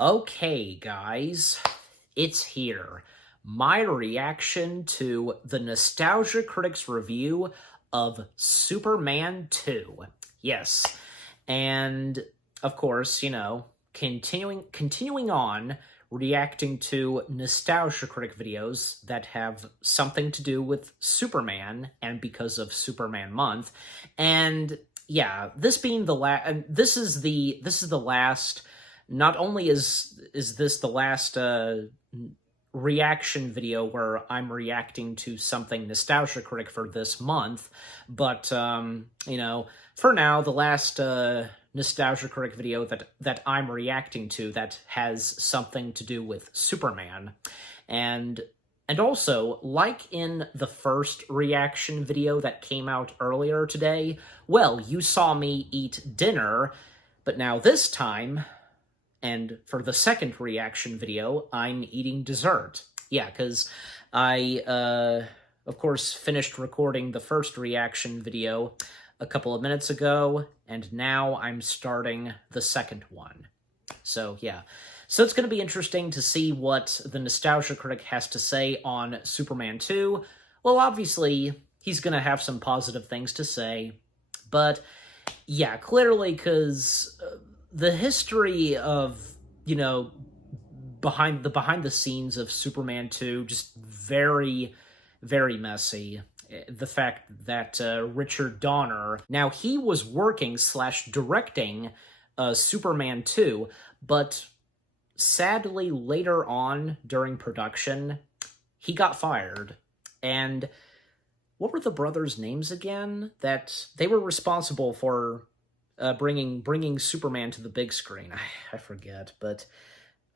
Okay, guys, it's here. My reaction to the Nostalgia Critics review of Superman 2. Yes. And of course, continuing on reacting to Nostalgia Critic videos that have something to do with Superman and because of Superman month. And yeah, this being the last, and this is the last. Not only is this the last reaction video where I'm reacting to something Nostalgia Critic for this month, but for now, the last Nostalgia Critic video that I'm reacting to that has something to do with Superman. And also, like in the first reaction video that came out earlier today, well, you saw me eat dinner, but now this time, and for the second reaction video, I'm eating dessert. Yeah, because I, of course, finished recording the first reaction video a couple of minutes ago, and now I'm starting the second one. So, yeah. So it's going to be interesting to see what the Nostalgia Critic has to say on Superman 2. Well, obviously, he's going to have some positive things to say, but yeah, clearly, because the history of, behind the scenes of Superman 2, just very, very messy. The fact that Richard Donner, now he was working / directing Superman 2, but sadly later on during production, he got fired. And what were the brothers' names again? That they were responsible for bringing Superman to the big screen. I forget, but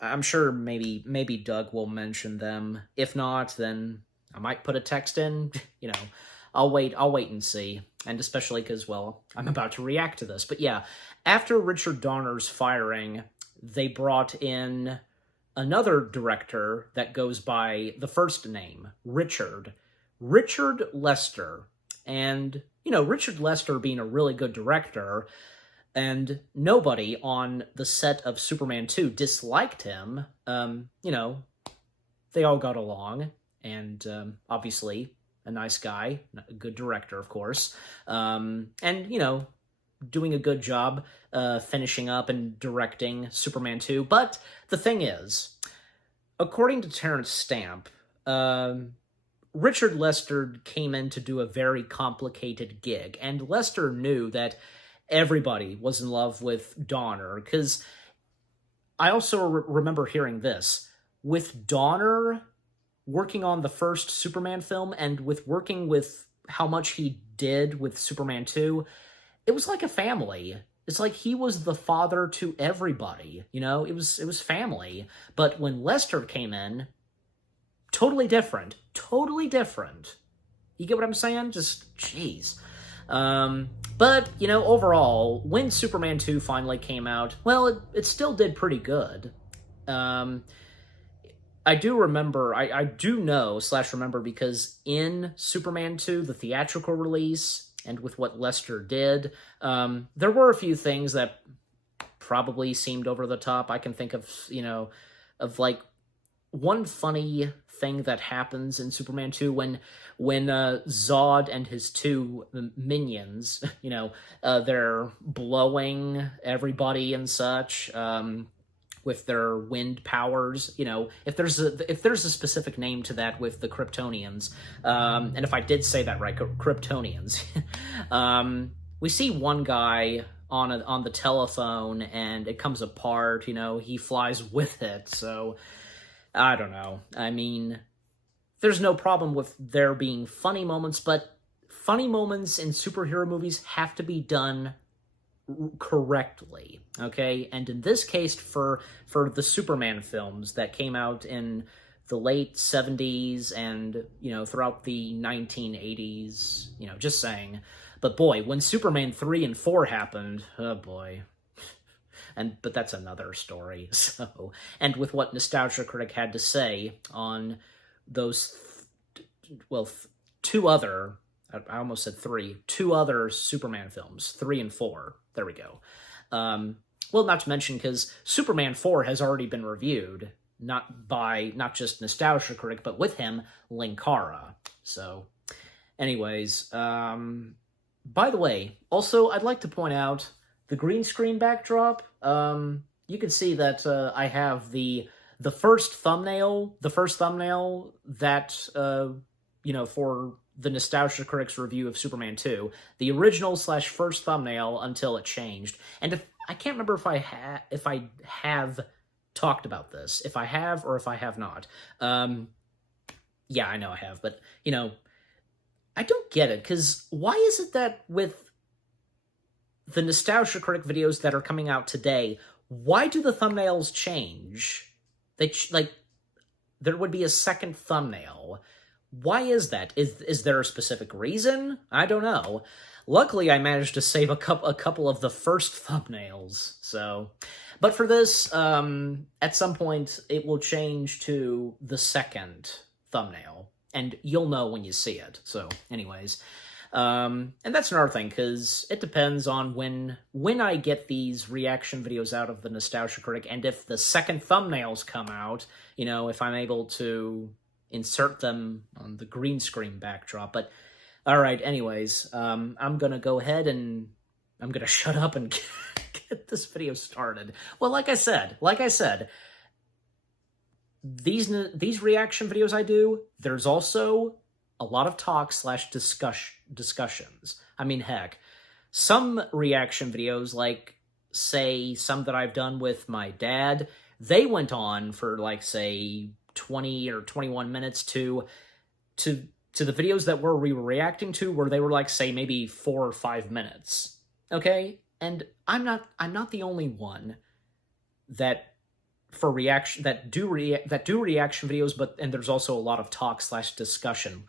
I'm sure maybe Doug will mention them. If not, then I might put a text in. I'll wait and see. And especially because, well, I'm about to react to this. But yeah, after Richard Donner's firing, they brought in another director that goes by the first name, Richard Lester. And, Richard Lester being a really good director, and nobody on the set of Superman 2 disliked him. They all got along, and obviously a nice guy, a good director, of course, and, doing a good job finishing up and directing Superman 2. But the thing is, according to Terrence Stamp, Richard Lester came in to do a very complicated gig, and Lester knew that everybody was in love with Donner, because I also remember hearing this. With Donner working on the first Superman film, and working with how much he did with Superman 2, it was like a family. It's like he was the father to everybody, It was family. But when Lester came in, totally different. You get what I'm saying? Just, jeez. But, overall, when Superman 2 finally came out, well, it still did pretty good. I do remember, I do know / remember, because in Superman 2, the theatrical release, and with what Lester did, there were a few things that probably seemed over the top. I can think of, like, one funny thing that happens in Superman 2 when Zod and his two minions, they're blowing everybody and such, with their wind powers. If there's a specific name to that with the Kryptonians, and if I did say that right, Kryptonians, we see one guy on the telephone, and it comes apart. He flies with it. So I don't know. I mean, there's no problem with there being funny moments, but funny moments in superhero movies have to be done correctly, okay? And in this case, for the Superman films that came out in the late 70s and, throughout the 1980s, just saying. But boy, when Superman 3 and 4 happened, oh boy. But that's another story. So, and with what Nostalgia Critic had to say on those, two other, I almost said three, two other Superman films, 3 and 4. There we go. well, not to mention because Superman 4 has already been reviewed, not just Nostalgia Critic, but with him, Linkara. So, anyways, by the way, also, I'd like to point out the green screen backdrop. You can see that I have the first thumbnail that, for the Nostalgia Critic's review of Superman 2, the original / first thumbnail until it changed. And I can't remember if I have talked about this, if I have or if I have not. Yeah, I know I have, but, I don't get it, because why is it that with the Nostalgia Critic videos that are coming out today, why do the thumbnails change? There would be a second thumbnail. Why is that? Is there a specific reason? I don't know. Luckily, I managed to save a couple of the first thumbnails, so... But for this, at some point, it will change to the second thumbnail, and you'll know when you see it. So, anyways, and that's another thing, because it depends on when I get these reaction videos out of the Nostalgia Critic, and if the second thumbnails come out, if I'm able to insert them on the green screen backdrop. But, alright, anyways, I'm gonna go ahead and I'm gonna shut up and get this video started. Well, like I said, these reaction videos I do, there's also a lot of talk / discussions. I mean, heck, some reaction videos, like, say, some that I've done with my dad, they went on for, like, say, 20 or 21 minutes to the videos that we were reacting to, where they were, like, say, maybe 4 or 5 minutes. Okay? And I'm not the only one that do reaction videos, and there's also a lot of talk / discussion.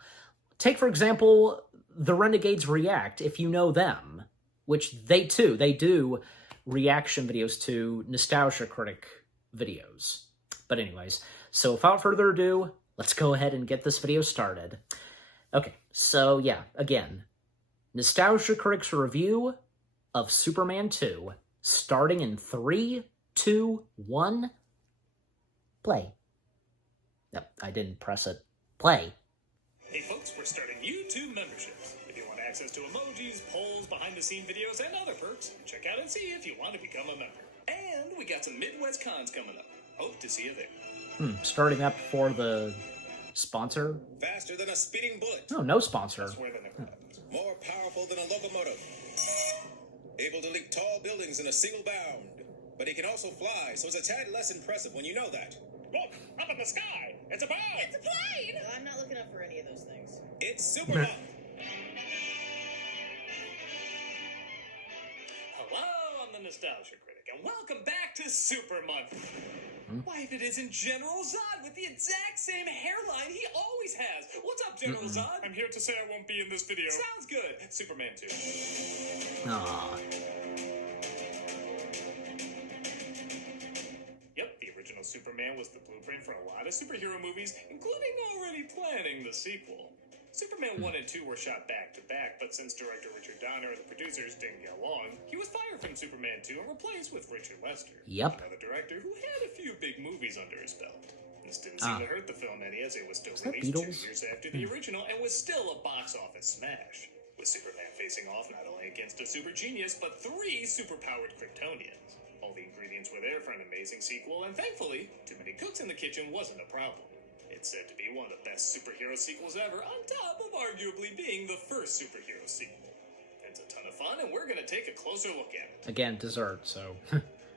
Take, for example, the Renegades React, if you know them, which they do reaction videos to Nostalgia Critic videos. But anyways, so without further ado, let's go ahead and get this video started. Okay, so yeah, again, Nostalgia Critic's review of Superman 2, starting in 3, 2, 1, play. Yep, I didn't press it. Play. Hey folks, we're starting YouTube memberships. If you want access to emojis, polls, behind-the-scene videos, and other perks, check out and see if you want to become a member. And we got some Midwest cons coming up. Hope to see you there. Starting up for the sponsor? Faster than a speeding bullet. No, no sponsor. I swear that never happens. More powerful than a locomotive. Able to leap tall buildings in a single bound. But he can also fly, so it's a tad less impressive when you know that. Look, up in the sky! It's a bird! It's a plane! No, I'm not looking up for any of those things. It's Superman! Hello, I'm the Nostalgia Critic, and welcome back to Super Month. Why, if it isn't General Zod with the exact same hairline he always has. What's up, General Zod? I'm here to say I won't be in this video. Sounds good. Superman 2. Aww. Yep, the original Superman was the blueprint for a lot of superhero movies, including already planning the sequel. Superman 1 and 2 were shot back-to-back, but since director Richard Donner and the producers didn't get along, he was fired from Superman 2 and replaced with Richard Lester, another director who had a few big movies under his belt. This didn't seem to hurt the film any, as it was still released 2 years after the original and was still a box office smash, with Superman facing off not only against a super genius, but 3 superpowered Kryptonians. All the ingredients were there for an amazing sequel, and thankfully, too many cooks in the kitchen wasn't a problem. It's said to be one of the best superhero sequels ever, on top of arguably being the first superhero sequel. It's a ton of fun, and we're going to take a closer look at it. Again, dessert, so...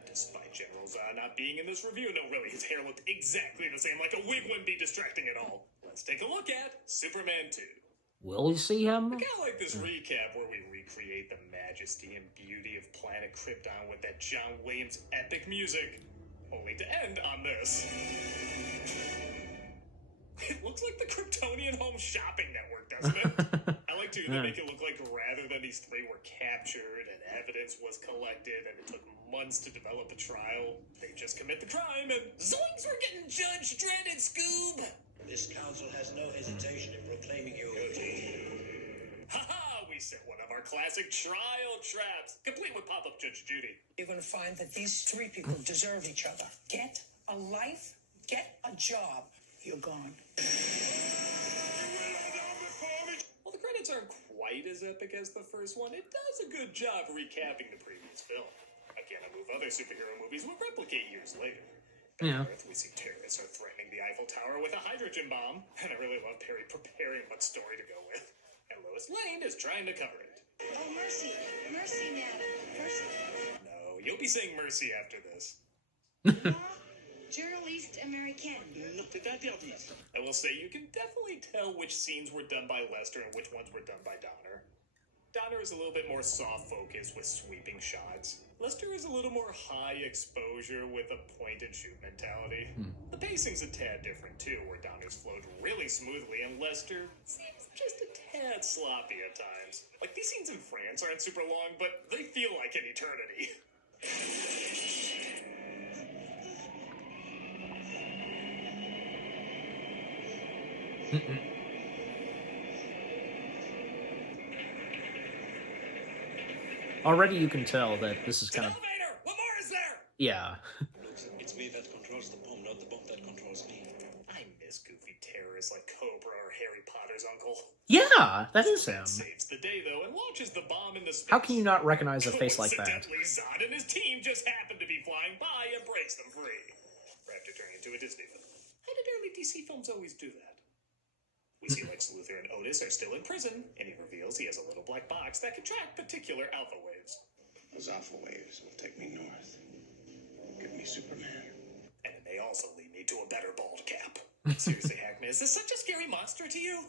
Despite General Zod not being in this review, no, really, his hair looked exactly the same, like a wig wouldn't be distracting at all. Let's take a look at Superman 2. Will we see him? I kinda like this recap where we recreate the majesty and beauty of planet Krypton with that John Williams epic music, only to end on this. It looks like the Kryptonian Home Shopping Network, doesn't it? I like to make it look like rather than these 3 were captured and evidence was collected and it took months to develop a trial, they just commit the crime and zoinks, we're getting Judge Dredded, Scoob! This council has no hesitation in proclaiming you guilty. Haha, we we set one of our classic trial traps, complete with pop-up Judge Judy. You're going to find that these three people deserve each other. Get a life, get a job. You're gone. While the credits aren't quite as epic as the first one, it does a good job recapping the previous film. Again, a move other superhero movies would replicate years later. Yeah. On Earth, we see terrorists are threatening the Eiffel Tower with a hydrogen bomb, and I really love Perry preparing what story to go with. And Lois Lane is trying to cover it. Oh, mercy. Mercy, madam. Mercy. No, you'll be saying mercy after this. Journaliste américaine. I will say you can definitely tell which scenes were done by Lester and which ones were done by Donner. Donner is a little bit more soft focus with sweeping shots. Lester is a little more high exposure with a point and shoot mentality. The pacing's a tad different too, where Donner's flowed really smoothly and Lester seems just a tad sloppy at times. Like, these scenes in France aren't super long, but they feel like an eternity. Already you can tell that this is kind of... Elevator! What more is there? Yeah. It's me that controls the bomb, not the bomb that controls me. I miss goofy terrorists like Cobra or Harry Potter's uncle. Yeah, that is him. Saves the day, though, and launches the bomb into space. How can you not recognize a face like that? Coincidentally, Zod and his team just happen to be flying by and breaks them free. After turning into a Disney film. How did early DC films always do that? We see Lex Luthor and Otis are still in prison, and he reveals he has a little black box that can track particular alpha waves. Those alpha waves will take me north. Give me Superman. And it may also lead me to a better bald cap. Seriously, Hackman, is this such a scary monster to you?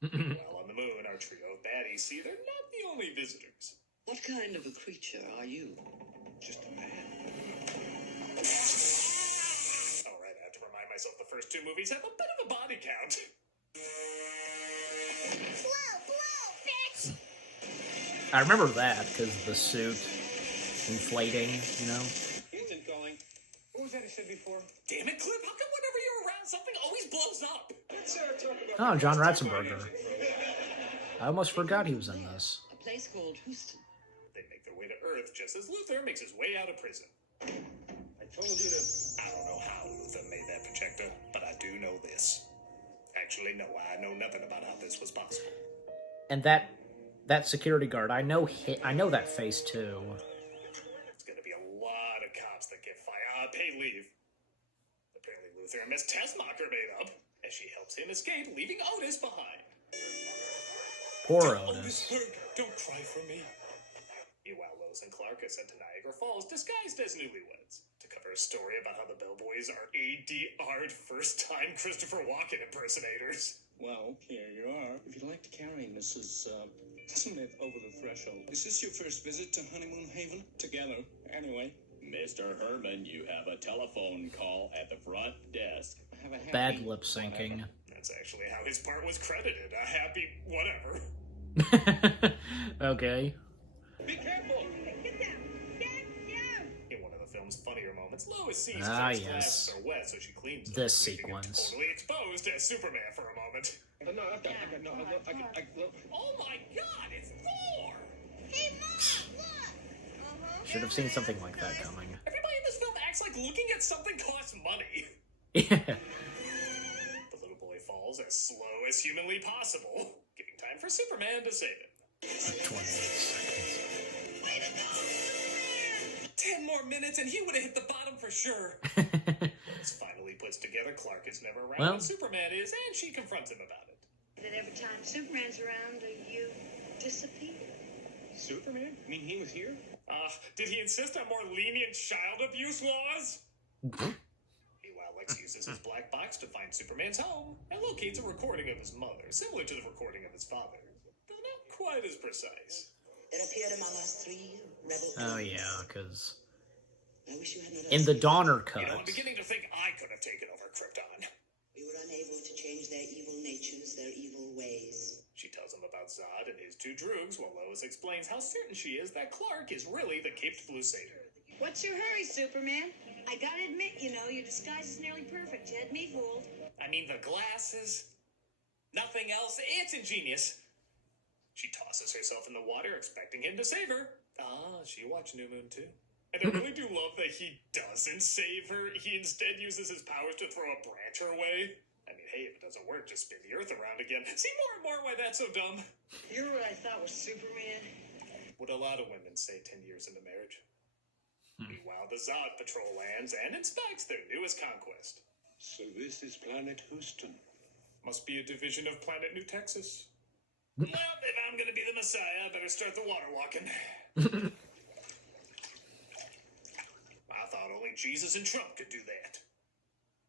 Well, on the moon, our trio of baddies see they're not the only visitors. What kind of a creature are you? Just a man. Alright, I have to remind myself the first two movies have a bit of a body count. Blow, I remember that, because the suit inflating, you know? Houston calling. What was that I said before? Damn it, Cliff, how come whenever you're around, something always blows up? Let's talk about... Oh, John Ratzenberger. I almost forgot he was in this. A place called Houston. They make their way to Earth just as Luthor makes his way out of prison. I told you to... I don't know how Luthor made that projector, but I do know this. Actually, no, I know nothing about how this was possible. And that security guard, I know that face too. It's gonna be a lot of cops that get fired. Paid leave. Apparently Luthor and Miss Tessmacher made up, as she helps him escape, leaving Otis behind. Poor Otis. Don't cry for me. Meanwhile, Lois and Clark are sent to Niagara Falls disguised as newlyweds to cover a story about how the Bellboys are ADR'd first-time Christopher Walken impersonators. Well, here you are. If you'd like to carry Mrs. Smith over the threshold. Is this your first visit to Honeymoon Haven? Together, anyway. Mr. Herman, you have a telephone call at the front desk. Have a happy... Bad lip syncing. That's actually how his part was credited. A happy whatever. Okay. Be careful! Get down! Get down! In one of the film's funnier moments, Lois sees Ah, Jack's yes. glasses are wet, so she cleans them, This leaving him sequence. totally exposed as Superman for a moment. Oh my God, it's Thor! Hey, Mom! Look! Uh-huh. Should have seen something like that coming. Everybody in this film acts like looking at something costs money. Yeah. The little boy falls as slow as humanly possible, giving time for Superman to save him. 28 seconds. 10 more minutes and he would have hit the bottom for sure. Lois finally puts together Clark is never around Well. when Superman is, and she confronts him about it. That every time Superman's around, you disappear. Superman? You mean he was here? Did he insist on more lenient child abuse laws? Meanwhile, Lex uses his black box to find Superman's home and locates a recording of his mother, similar to the recording of his father, though not quite as precise. It appeared in my last 3 Rebel. Oh yeah, because I wish you had not in the asked me. Donner You know, cut, I'm beginning to think I could have taken over Krypton. We were unable to change their evil natures, their evil ways. She tells him about Zod and his 2 droogs, while Lois explains how certain she is that Clark is really the Caped Blue Satyr. What's your hurry, Superman? I gotta admit, your disguise is nearly perfect. You had me fooled. I mean, the glasses, nothing else, it's ingenious. She tosses herself in the water, expecting him to save her. She watched New Moon too. And I really do love that he doesn't save her. He instead uses his powers to throw a branch her way. I mean, hey, if it doesn't work, just spin the earth around again. See more and more why that's so dumb. You're what I thought was Superman. What a lot of women say 10 years into marriage. Meanwhile, the Zod patrol lands and inspects their newest conquest. So this is Planet Houston. Must be a division of Planet New Texas. Well, if I'm gonna be the Messiah, I better start the water walking. I thought only Jesus and Trump could do that.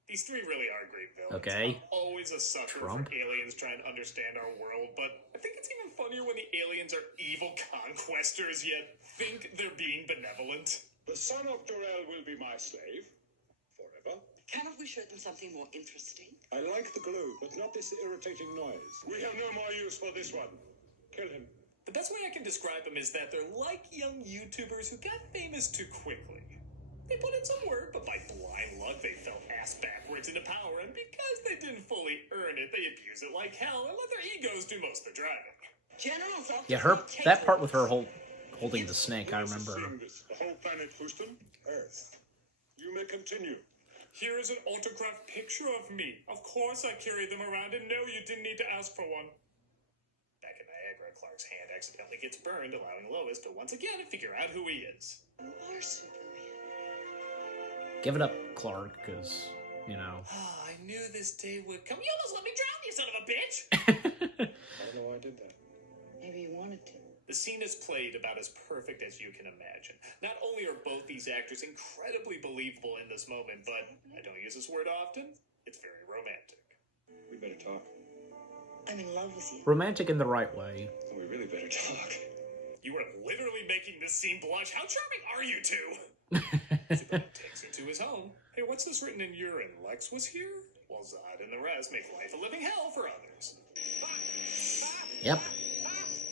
These three really are great villains. Okay. I'm always a sucker Trump. for aliens trying to understand our world, but I think it's even funnier when the aliens are evil conquestors yet think they're being benevolent. The son of Jor-El will be my slave. Forever. Cannot we show them something more interesting? I like the glow, but not this irritating noise. We have no more use for this one. Kill him. The best way I can describe them is that they're like young YouTubers who got famous too quickly. They put in some work, but by blind luck, they fell ass backwards into power, and because they didn't fully earn it, they abuse it like hell and let their egos do most of the driving. Generals often Yeah, her take that part with her orders. holding the snake, I remember. The whole planet Houston? Earth. You may continue. Here is an autographed picture of me. Of course I carried them around, and no, you didn't need to ask for one. Back in Niagara, Clark's hand accidentally gets burned, allowing Lois to once again figure out who he is. You are Superman. Give it up, Clark, because, you know. I knew this day would come. You almost let me drown, you son of a bitch! I don't know why I did that. Maybe you wanted to. The scene is played about as perfect as you can imagine. Not only are both these actors incredibly believable in this moment, but I don't use this word often, it's very romantic. We better talk. I'm in love with you. Romantic in the right way. We really better talk. You are literally making this scene blush. How charming are you two? Superman takes her to his home. Hey, what's this written in urine? Lex was here? While Zod and the rest make life a living hell for others. Yep.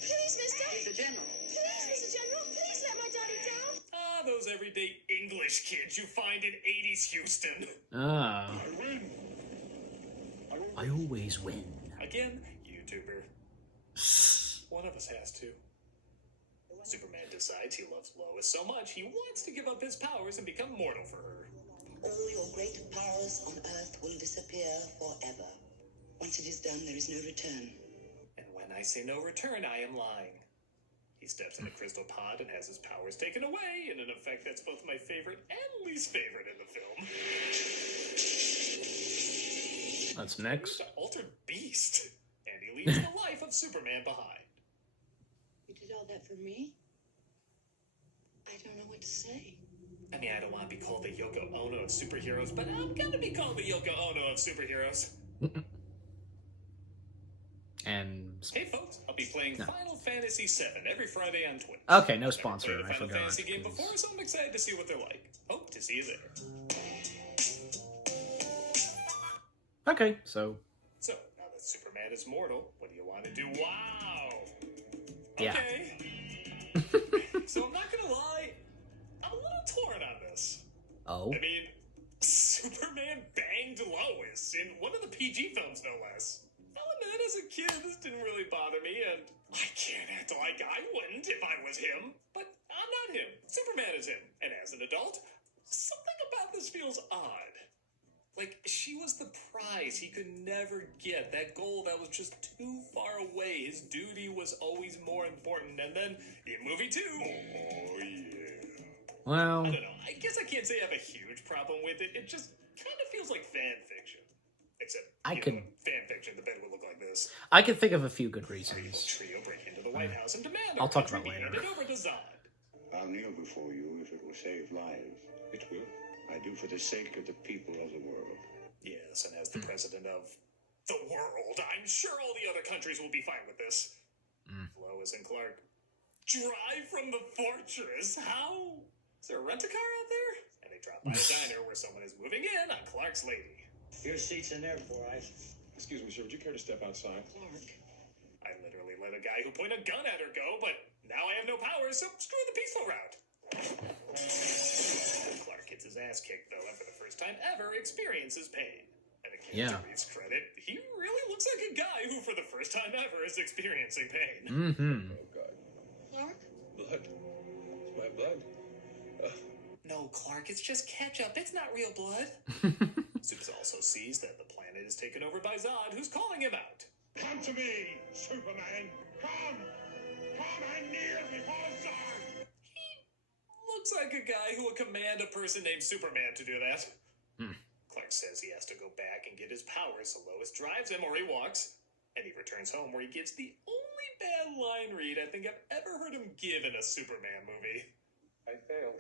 Please, mister. He's a general. Please, Mr. General. Please let my daddy down. Those everyday English kids you find in 80s Houston. Ah. I win. I always win. Again, YouTuber. One of us has to. Superman decides he loves Lois so much he wants to give up his powers and become mortal for her. All your great powers on Earth will disappear forever. Once it is done, there is no return. And when I say no return, I am lying. He steps in a crystal pod and has his powers taken away in an effect that's both my favorite and least favorite in the film. That's He's next. an altered beast, and he leaves the life of Superman behind. You did all that for me? I don't know what to say. I mean, I don't want to be called the Yoko Ono of superheroes, but I'm gonna be called the Yoko Ono of superheroes. And Hey folks, I'll be playing Final Fantasy VII every Friday on Twitch. okay, no Never sponsor. played a I Final forgot. Fantasy game 'cause- before, so I'm excited to see what they're like. Hope to see you there. Okay, so So, now that Superman is mortal, what do you want to do? Wow! Yeah. Okay. So I'm not gonna lie, I'm a little torn on this. oh, I mean, Superman banged Lois in one of the PG films, no less. I'll admit, as a kid, this didn't really bother me, and I can't act like I wouldn't if I was him. But I'm not him. Superman is him. And as an adult, something about this feels odd. Like, she was the prize he could never get. That goal that was just too far away. His duty was always more important. And then, in movie 2, oh yeah. well, I don't know. I guess I can't say I have a huge problem with it. It just kind of feels like fan fiction. Except, I you could- know, fan fiction, the bed would look like this. I can think of a few good Evil reasons. trio break into the White House and demand I'll our talk country about be later. handed over to Zod. I'll kneel before you if it will save lives. It will. I do for the sake of the people of the world. Yes, and as the president of the world, I'm sure all the other countries will be fine with this. Lois and Clark drive from the fortress. How? Is there a rent-a-car out there? And they drop by a diner where someone is moving in on Clark's lady. Your seat's in there, boy. Excuse me, sir. Would you care to step outside? Clark. I literally let a guy who pointed a gun at her go, but now I have no powers, so screw the peaceful route. Clark gets his ass kicked, though, and for the first time ever experiences pain. And Yeah. To Reeves' credit, he really looks like a guy who, for the first time ever, is experiencing pain. Mm-hmm. Oh, God. Clark? Blood. It's my blood. No, Clark, it's just ketchup. It's not real blood. Supes also sees that the planet is taken over by Zod, who's calling him out. Come to me, Superman. Come. Come and kneel before Zod. He looks like a guy who would command a person named Superman to do that. Clark says he has to go back and get his powers, so Lois drives him or he walks. And he returns home where he gets the only bad line read I think I've ever heard him give in a Superman movie. I failed.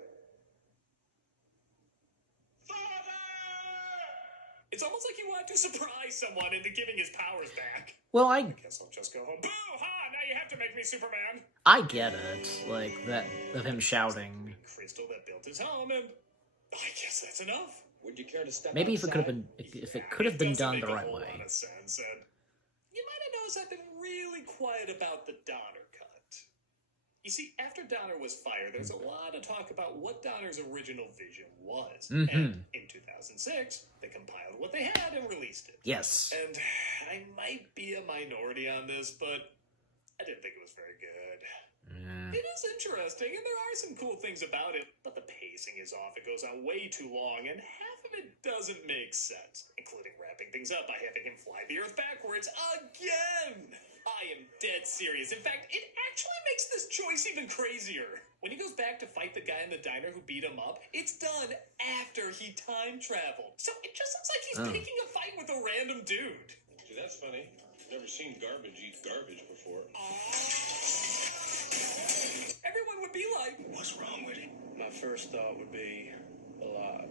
It's almost like he wanted to surprise someone into giving his powers back. Well, I guess I'll just go home. Boo! Ha! Now you have to make me Superman! I get it. Like, that, of him shouting. Crystal that built his home, and I guess that's enough. Would you care to step Maybe if it could have outside? been, if it could have been doesn't done the make a right whole way. lot of sense, and you might have noticed I've been really quiet about the Donner cut. You see, after Donner was fired, there's a lot of talk about what Donner's original vision was. And in 2006, they compiled what they had and released it. Yes. And I might be a minority on this, but I didn't think it was very good. It is interesting, and there are some cool things about it, but the pacing is off. It goes on way too long, and half of it doesn't make sense, including wrapping things up by having him fly the Earth backwards again! I am dead serious. In fact, it actually makes this choice even crazier. When he goes back to fight the guy in the diner who beat him up, it's done after he time traveled. So it just looks like he's picking a fight with a random dude. Gee, that's funny. Never seen garbage eat garbage before. Everyone would be like, What's wrong with him? My first thought would be alive.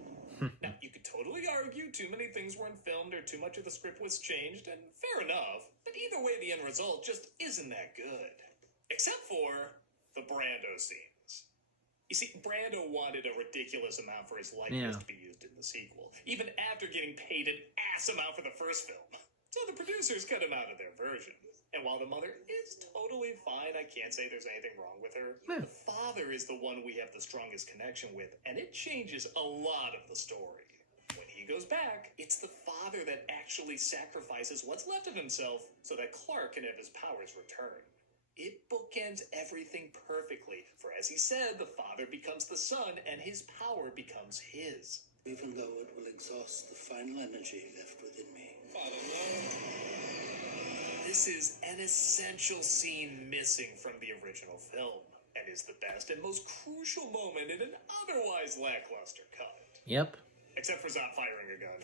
now, you could totally argue too many things weren't filmed or too much of the script was changed, and fair enough, but either way, the end result just isn't that good. Except for the Brando scenes. You see, Brando wanted a ridiculous amount for his likeness to be used in the sequel, even after getting paid an ass amount for the first film. So the producers cut him out of their version. And while the mother is totally fine, I can't say there's anything wrong with her. The father is the one we have the strongest connection with, and it changes a lot of the story. When he goes back, it's the father that actually sacrifices what's left of himself so that Clark can have his powers return. It bookends everything perfectly, for as he said, the father becomes the son, and his power becomes his. Even though it will exhaust the final energy left within me. Father, no. This is an essential scene missing from the original film, and is the best and most crucial moment in an otherwise lackluster cut. Yep. Except for Zod firing a gun.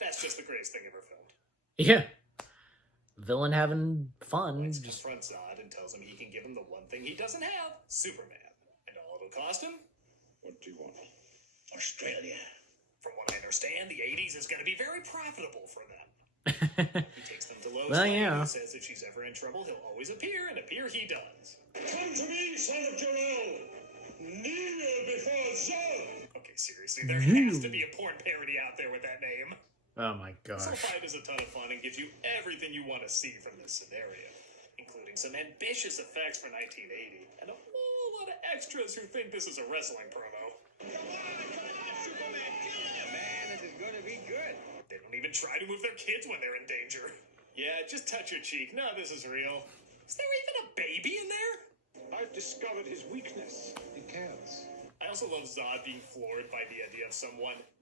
That's just the greatest thing ever filmed. Yeah. Villain having fun. Lex Just confronts Zod and tells him he can give him the one thing he doesn't have, Superman. And all it'll cost him? What do you want? Australia. From what I understand, the 80s is going to be very profitable for them. He takes them to Lois Well, Lane yeah. and says if she's ever in trouble, he'll always appear, and appear he does. Come to me, son of Jor-El. Kneel before Zod. Okay, seriously, there has to be a porn parody out there with that name. oh my This whole gosh. fight is a ton of fun and gives you everything you want to see from this scenario, including some ambitious effects for 1980, and a whole lot of extras who think this is a wrestling promo. Man, this is going to be good. They don't even try to move their kids when they're in danger. Yeah, just touch your cheek. No, this is real. Is there even a baby in there? I've discovered his weakness. He cares. I also love Zod being floored by the idea of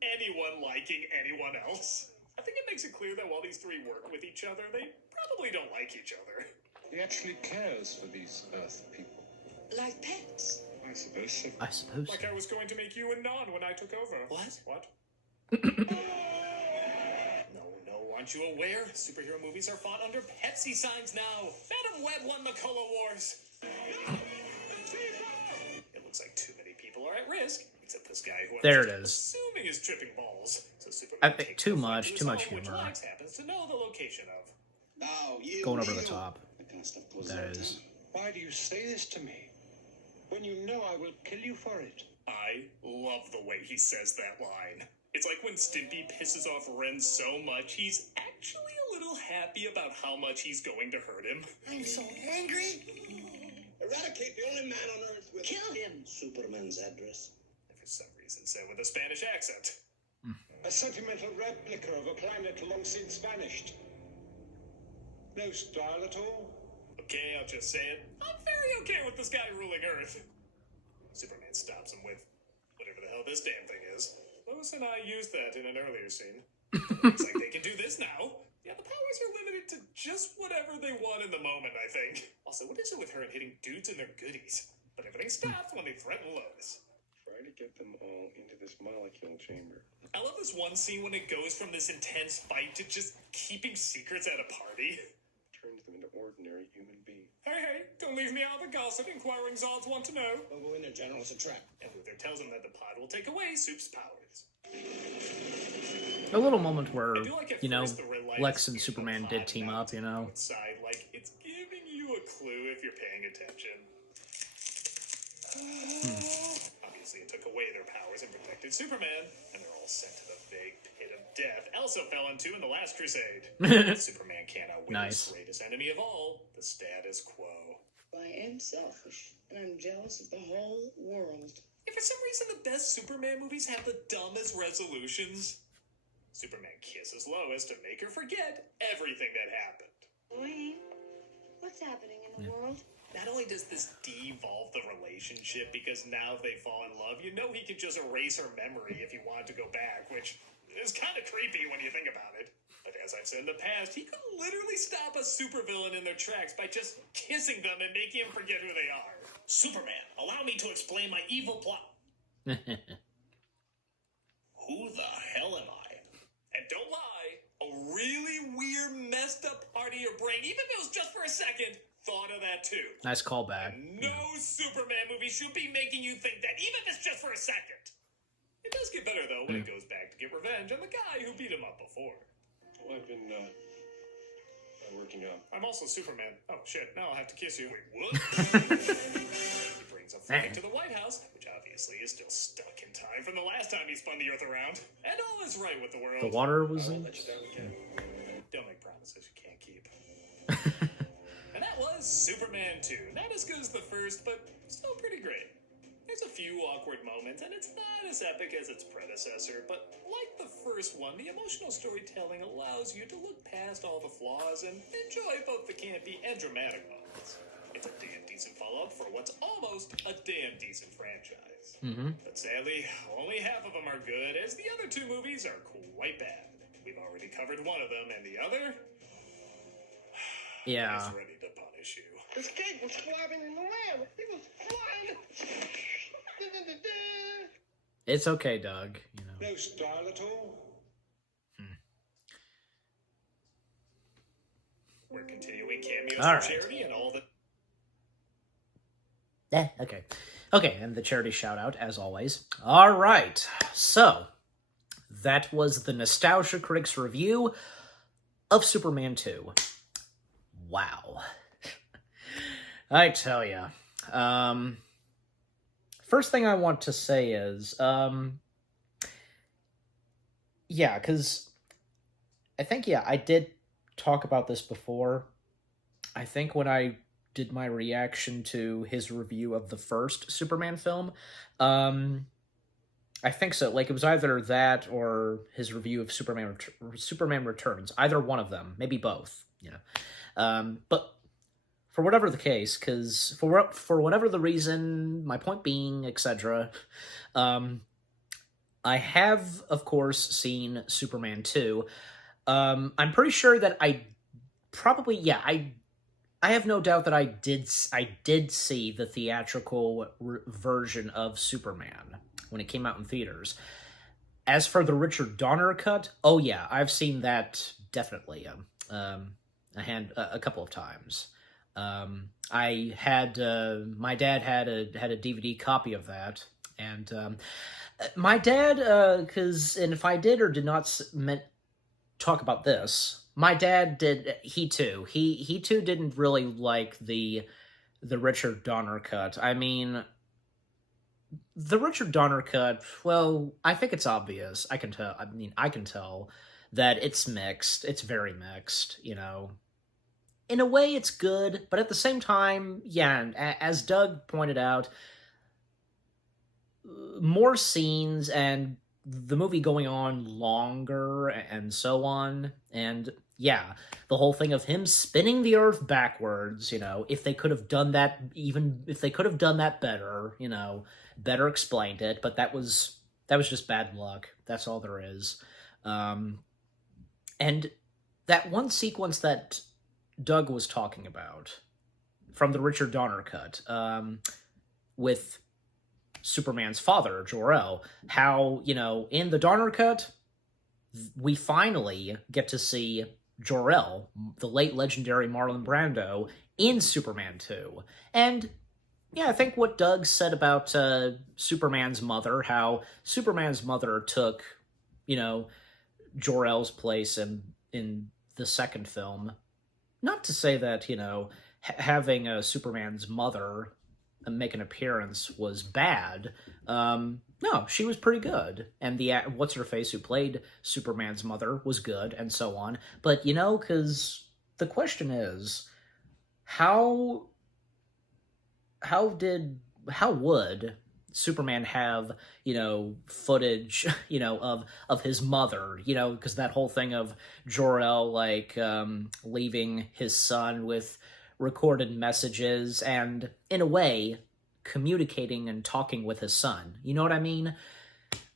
anyone liking anyone else. I think it makes it clear that while these three work with each other, they probably don't like each other. He actually cares for these Earth people. Like pets. I suppose so. I suppose. Like I was going to make you a non when I took over. What? What? No, aren't you aware? Superhero movies are fought under Pepsi signs now. Madam Web won the Color Wars. It looks like too many people are at risk, except this guy who I'm There just it is. assuming is tripping balls. So Superman I think takes too the fight much- to his too much home, which humor. Lex happens to know the location of. Now you Going over the kneel. top. That kind of stuff goes That out. is. Why do you say this to me? When you know I will kill you for it. I love the way he says that line. It's like when Stimpy pisses off Ren so much, he's actually a little happy about how much he's going to hurt him. I'm so angry. Eradicate the only man on Earth with Kill him. Superman's address. For some reason said with a Spanish accent. A sentimental replica of a planet long since vanished. No style at all. Okay, I'll just say it. I'm very okay with this guy ruling Earth. Superman stops him with whatever the hell this damn thing is. Lois and I used that in an earlier scene. Looks like they can do this now. Yeah, the powers are limited to just whatever they want in the moment, I think. Also, what is it with her and hitting dudes and their goodies? But everything stops when they threaten Lois. Try to get them all into this molecule chamber. I love this one scene when it goes from this intense fight to just keeping secrets at a party. Turns them into ordinary human beings. Hey, don't leave me out of the gossip. Inquiring Zods want to know. Don't go in there, General. It's a trap. And Luther tells him that the pod will take away Soup's powers. A little moment where, I do like at you know, first the red light Lex is and in the Superman pod did team now up, you know. Outside, like, it's giving you a clue if you're paying attention. Obviously, it took away their powers and protected Superman, and they're all sent to the big pit of death Elsa fell into in the Last Crusade. Superman can't outwit Nice. his greatest enemy of all, the status quo. I am selfish, and I'm jealous of the whole world. If for some reason the best Superman movies have the dumbest resolutions, Superman kisses Lois to make her forget everything that happened. Wayne, what's happening in the world? Not only does this devolve the relationship, because now if they fall in love, you know he can just erase her memory if he wanted to go back, which is kind of creepy when you think about it. But as I've said in the past, he could literally stop a supervillain in their tracks by just kissing them and making them forget who they are. Superman, allow me to explain my evil plot. Who the hell am I? And don't lie, a really weird, messed up part of your brain, even if it was just for a second, thought of that too. Nice callback. And no Superman movie should be making you think that, even if it's just for a second. It does get better though when it goes back to get revenge on the guy who beat him up before. Well, I've been working out. I'm also Superman. Oh shit, now I'll have to kiss you. Wait, what? He brings a flag to the White House, which obviously is still stuck in time from the last time he spun the Earth around. And all is right with the world. The water was I in. won't let you down again. Don't make promises you can't keep. And that was Superman 2. Not as good as the first, but still pretty great. There's a few awkward moments, and it's not as epic as its predecessor, but like the first one, the emotional storytelling allows you to look past all the flaws and enjoy both the campy and dramatic moments. It's a damn decent follow-up for what's almost a damn decent franchise. But sadly, only half of them are good, as the other two movies are quite bad. We've already covered one of them, and the other Yeah. is ready to punish you. This cake was flapping in the wind. It was flying. It's okay, Doug. You know. No style at all. We're continuing cameos All for right. charity and all the... Okay. Okay, and the charity shout out, as always. All right. So, that was the Nostalgia Critics review of Superman 2. Wow. I tell ya. First thing I want to say is, yeah, because I think, I did talk about this before. I think when I did my reaction to his review of the first Superman film, I think so. Like, it was either that or his review of Superman Returns. Either one of them. Maybe both, you know. But for whatever the case, because for whatever the reason, my point being, etc., I have, of course, seen Superman 2. I'm pretty sure that I have no doubt that I did see the theatrical version of Superman when it came out in theaters. As for the Richard Donner cut, oh yeah, I've seen that definitely a couple of times. I had my dad had a DVD copy of that, and my dad, and if I did or did not talk about this, my dad did. He too didn't really like the Richard Donner cut. I mean, the Richard Donner cut. Well, I think it's obvious. I can tell. I mean, I can tell that it's mixed. It's very mixed. You know. In a way, it's good, but at the same time, yeah, as Doug pointed out, more scenes and the movie going on longer and so on. And yeah, the whole thing of him spinning the Earth backwards, if they could have done that, even if they could have done that better, better explained it, but that was just bad luck. That's all there is. And that one sequence that Doug was talking about from the Richard Donner cut, with Superman's father, Jor-El, how, in the Donner cut, we finally get to see Jor-El, the late legendary Marlon Brando, in Superman 2. And yeah, I think what Doug said about Superman's mother, how Superman's mother took, Jor-El's place in the second film. Not to say that, having Superman's mother make an appearance was bad. No, she was pretty good. And the what's-her-face who played Superman's mother was good, and so on. But, because the question is, how would Superman have, footage, of his mother, because that whole thing of Jor-El, leaving his son with recorded messages and, in a way, communicating and talking with his son. You know what I mean?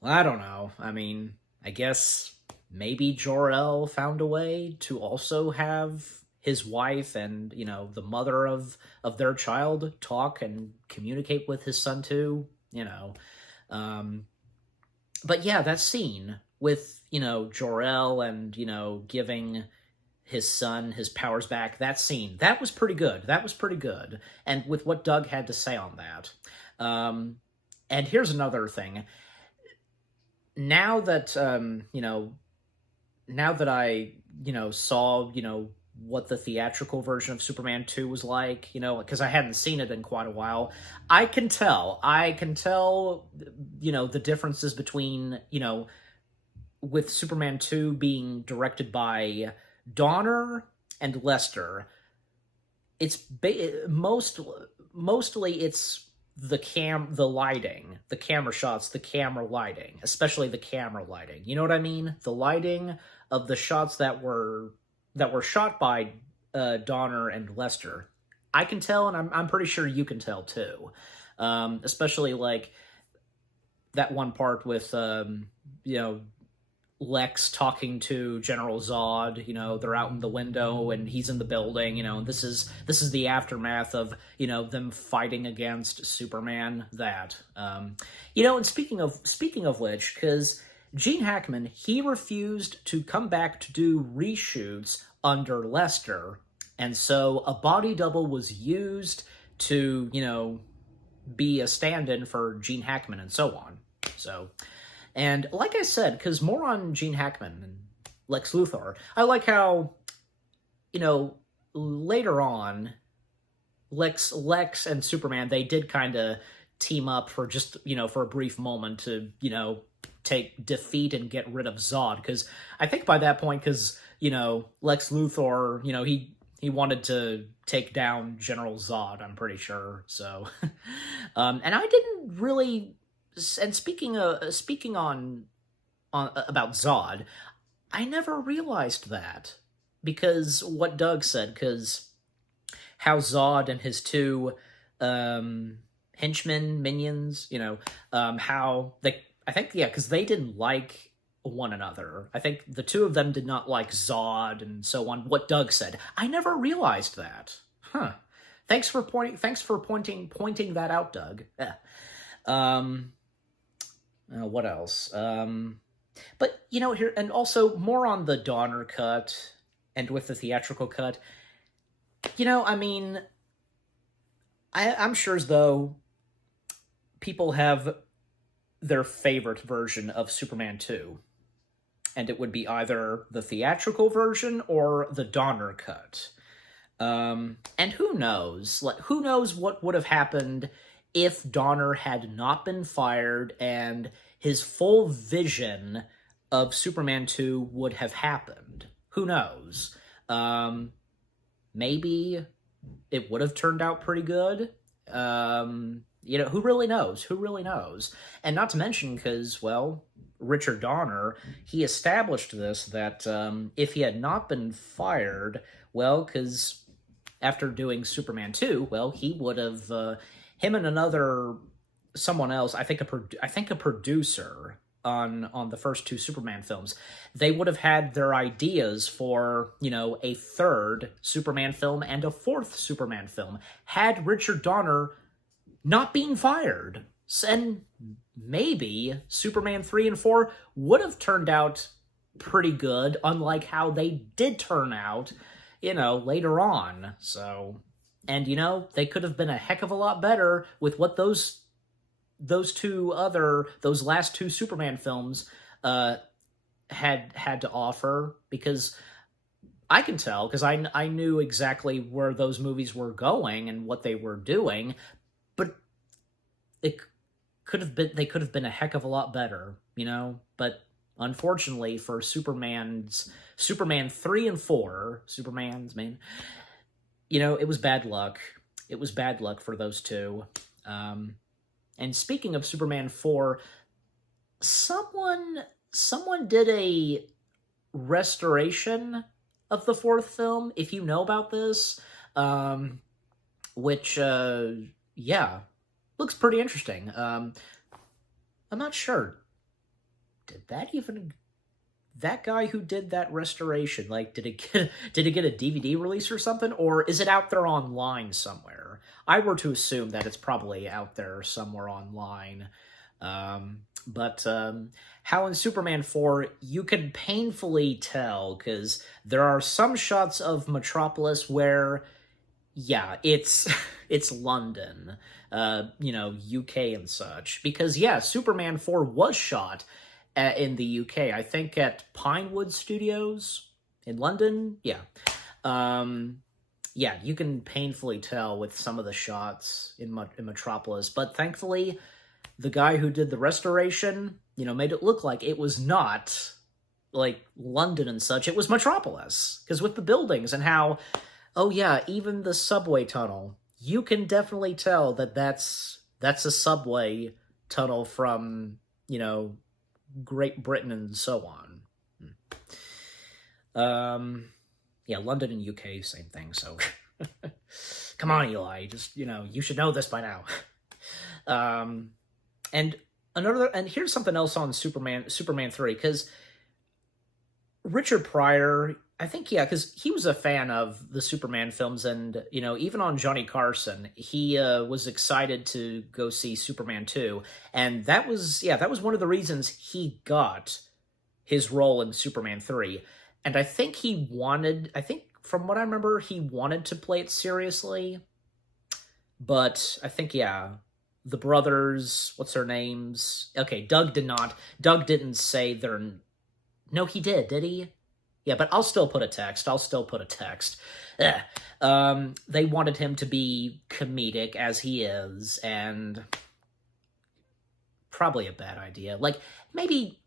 Well, I don't know. I mean, I guess maybe Jor-El found a way to also have his wife and, the mother of their child talk and communicate with his son too, But yeah, that scene with, Jor-El and, giving his son his powers back, that scene, that was pretty good. And with what Doug had to say on that. And here's another thing. Now that, now that I, saw, what the theatrical version of Superman 2 was like, because I hadn't seen it in quite a while, I can tell, the differences between, with Superman 2 being directed by Donner and Lester. It's mostly it's the lighting, the camera shots, the camera lighting, especially the camera lighting. You know what I mean? The lighting of the shots that were shot by Donner and Lester. I can tell, and I'm pretty sure you can tell too. Especially that one part with Lex talking to General Zod. They're out in the window and he's in the building. And this is the aftermath of them fighting against Superman. And speaking of which, because Gene Hackman, he refused to come back to do reshoots under Lester, and so a body double was used to, be a stand-in for Gene Hackman and so on. So, and like I said, because more on Gene Hackman and Lex Luthor, I like how, later on, Lex and Superman, they did kind of team up for just, for a brief moment to, take defeat and get rid of Zod, because I think by that point, because Lex Luthor, he wanted to take down General Zod, I'm pretty sure. So, and I didn't really. And speaking on about Zod, I never realized that, because what Doug said, because how Zod and his two henchmen, minions, how they. I think, yeah, because they didn't like one another. I think the two of them did not like Zod and so on. What Doug said, I never realized that. Huh? Thanks for pointing that out, Doug. Yeah. What else? But here, and also more on the Donner cut and with the theatrical cut. I mean, I'm sure as though people have their favorite version of Superman 2. And it would be either the theatrical version or the Donner cut. And who knows? Who knows what would have happened if Donner had not been fired and his full vision of Superman 2 would have happened. Who knows? Maybe it would have turned out pretty good. Who really knows? And not to mention, because, well, Richard Donner, he established this, that if he had not been fired, well, because after doing Superman 2, well, he would have, him and someone else, I think a producer on the first two Superman films, they would have had their ideas for, a third Superman film and a fourth Superman film, had Richard Donner not being fired. And maybe Superman 3 and 4 would have turned out pretty good, unlike how they did turn out, later on. So, and they could have been a heck of a lot better with what those last two Superman films had to offer, because I can tell, because I knew exactly where those movies were going and what they were doing, but they could have been a heck of a lot better, but unfortunately for Superman 3 and 4, Superman's main, it was bad luck. It was bad luck for those two. And speaking of Superman 4, someone did a restoration of the fourth film, if you know about this, which, looks pretty interesting. I'm not sure. That guy who did that restoration, did it get a DVD release or something, or is it out there online somewhere? I were to assume that it's probably out there somewhere online. But how in Superman 4 you can painfully tell, because there are some shots of Metropolis where, it's London, UK and such. Because, Superman 4 was shot in the UK, I think at Pinewood Studios in London. You can painfully tell with some of the shots in Metropolis. But thankfully, the guy who did the restoration, made it look like it was not like London and such. It was Metropolis, because with the buildings and how, even the subway tunnel, you can definitely tell that that's a subway tunnel from, Great Britain and so on. London and UK, same thing, so come on, Eli, just, you should know this by now. And here's something else on Superman 3, because Richard Pryor, I think, because he was a fan of the Superman films, and, even on Johnny Carson, he was excited to go see Superman 2, and that was one of the reasons he got his role in Superman 3, and I think from what I remember, he wanted to play it seriously, but I think, the brothers, what's their names? Okay, Doug didn't say their... No, he did he? Yeah, but I'll still put a text. They wanted him to be comedic, as he is, and probably a bad idea. Maybe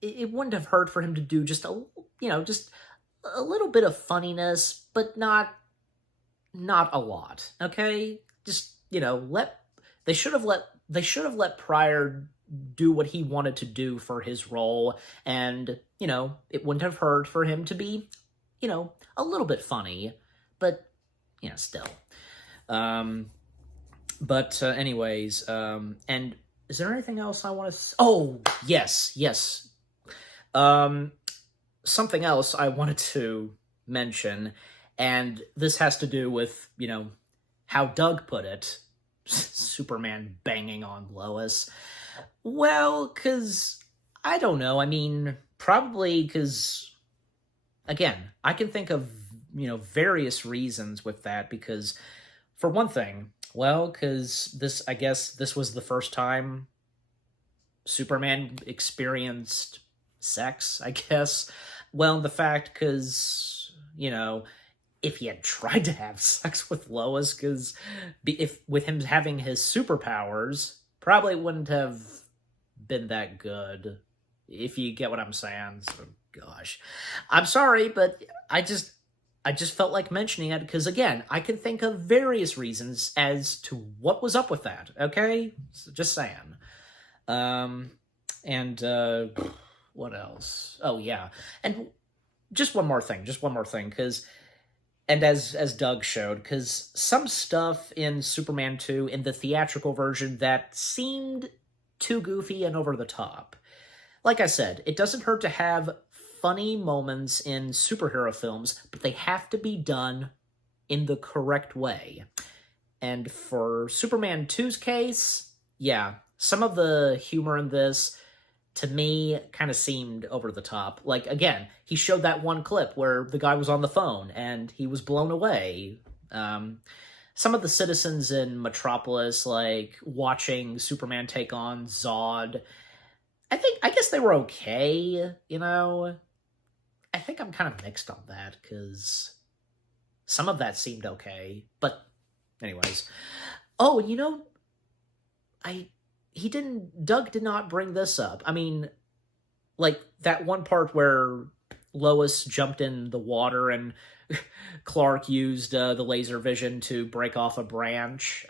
it wouldn't have hurt for him to do just a little bit of funniness, but not a lot, okay? Just, they should have let Pryor do what he wanted to do for his role, and, it wouldn't have hurt for him to be, a little bit funny, but, still. Anyways, and is there anything else I want to... Oh, yes. Something else I wanted to mention, and this has to do with, how Doug put it, Superman banging on Lois. Well, because, I don't know, probably because, again, I can think of, various reasons with that, because, for one thing, because I guess this was the first time Superman experienced sex, I guess. Well, the fact, because, if he had tried to have sex with Lois, because with him having his superpowers, probably wouldn't have been that good, if you get what I'm saying. So, gosh, I'm sorry, but I just felt like mentioning it, because, again, I can think of various reasons as to what was up with that, okay? So just saying. And what else? Oh yeah, and just one more thing, because and as Doug showed, because some stuff in Superman 2 in the theatrical version that seemed too goofy and over the top. Like I said, it doesn't hurt to have funny moments in superhero films, but they have to be done in the correct way. And for Superman 2's case, yeah, some of the humor in this, to me, kind of seemed over the top. Like, again, he showed that one clip where the guy was on the phone and he was blown away. Some of the citizens in Metropolis, like, watching Superman take on Zod, I guess they were okay, you know? I think I'm kind of mixed on that, because some of that seemed okay, but anyways. Oh, you know, Doug did not bring this up. I mean, like, that one part where Lois jumped in the water and Clark used the laser vision to break off a branch,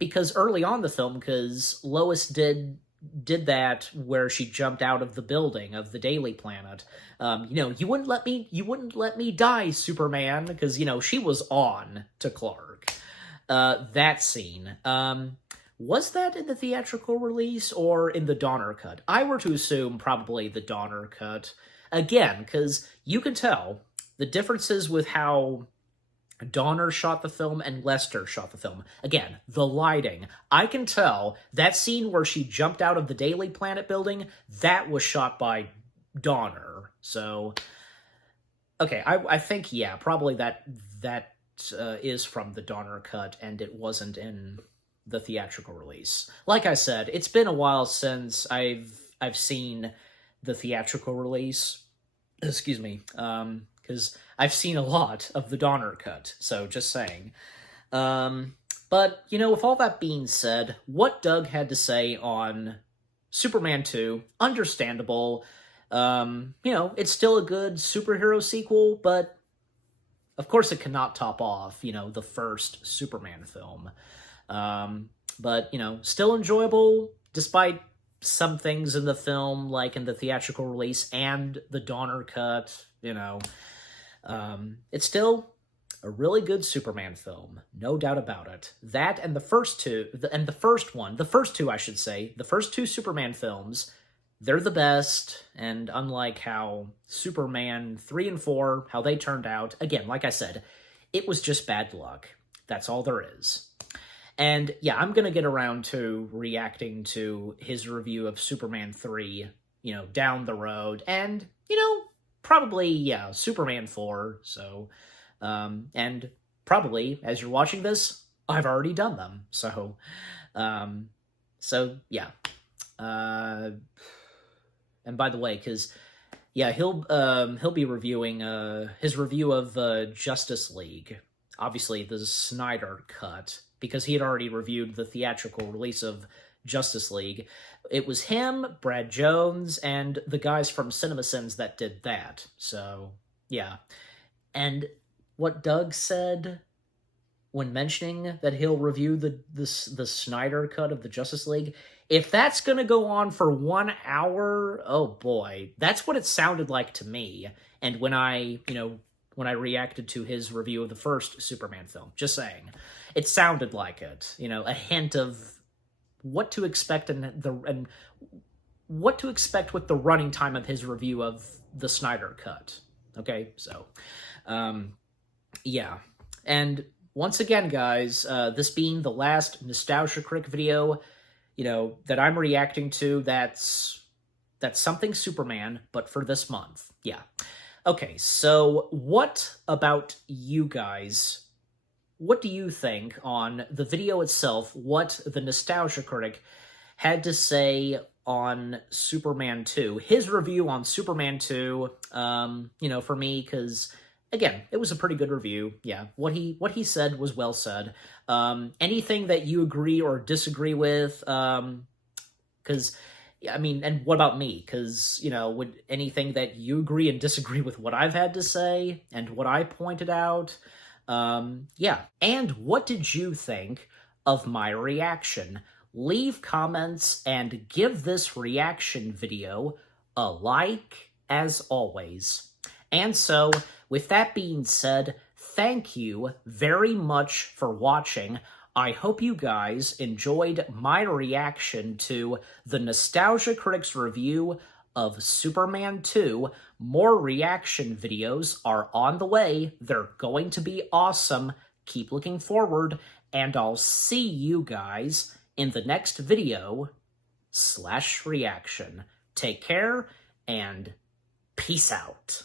because early on the film, because Lois did that where she jumped out of the building of the Daily Planet. You wouldn't let me die, Superman, because, she was on to Clark. That scene. Was that in the theatrical release or in the Donner cut? I were to assume probably the Donner cut. Again, because you can tell the differences with how Donner shot the film and Lester shot the film. Again, the lighting. I can tell that scene where she jumped out of the Daily Planet building, that was shot by Donner. So, okay, I think, yeah, probably that is from the Donner cut, and it wasn't in the theatrical release. Like I said, it's been a while since I've seen the theatrical release. Excuse me, because I've seen a lot of the Donner cut, so just saying. But, with all that being said, what Doug had to say on Superman 2, understandable. It's still a good superhero sequel, but of course it cannot top off, the first Superman film. But, still enjoyable, despite some things in the film, like in the theatrical release and the Donner cut, it's still a really good Superman film, no doubt about it. That and the first two Superman films, they're the best, and unlike how Superman 3 and 4, how they turned out, again, like I said, it was just bad luck. That's all there is. And yeah, I'm going to get around to reacting to his review of Superman 3, down the road. And, probably, yeah, Superman 4. So, and probably, as you're watching this, I've already done them. So, yeah. And by the way, because, yeah, he'll be reviewing his review of Justice League. Obviously, the Snyder cut, because he had already reviewed the theatrical release of Justice League. It was him, Brad Jones, and the guys from CinemaSins that did that. So, yeah. And what Doug said when mentioning that he'll review the Snyder cut of the Justice League, if that's going to go on for 1 hour, oh boy, that's what it sounded like to me. And when I reacted to his review of the first Superman film. Just saying. It sounded like it. A hint of what to expect and what to expect with the running time of his review of the Snyder cut. Okay, so, yeah. And once again, guys, this being the last Nostalgia Critic video, that I'm reacting to, that's something Superman, but for this month. Yeah. Okay, so what about you guys? What do you think on the video itself, what the Nostalgia Critic had to say on Superman 2? His review on Superman 2, for me, because, again, it was a pretty good review. Yeah, what he said was well said. Anything that you agree or disagree with, because... I mean, and what about me? Because, would anything that you agree and disagree with what I've had to say and what I pointed out? Yeah. And what did you think of my reaction? leave comments, and give this reaction video a like, as always. And so, with that being said, thank you very much for watching. I hope you guys enjoyed my reaction to the Nostalgia Critics review of Superman 2. More reaction videos are on the way. They're going to be awesome. Keep looking forward, and I'll see you guys in the next video / reaction. Take care, and peace out.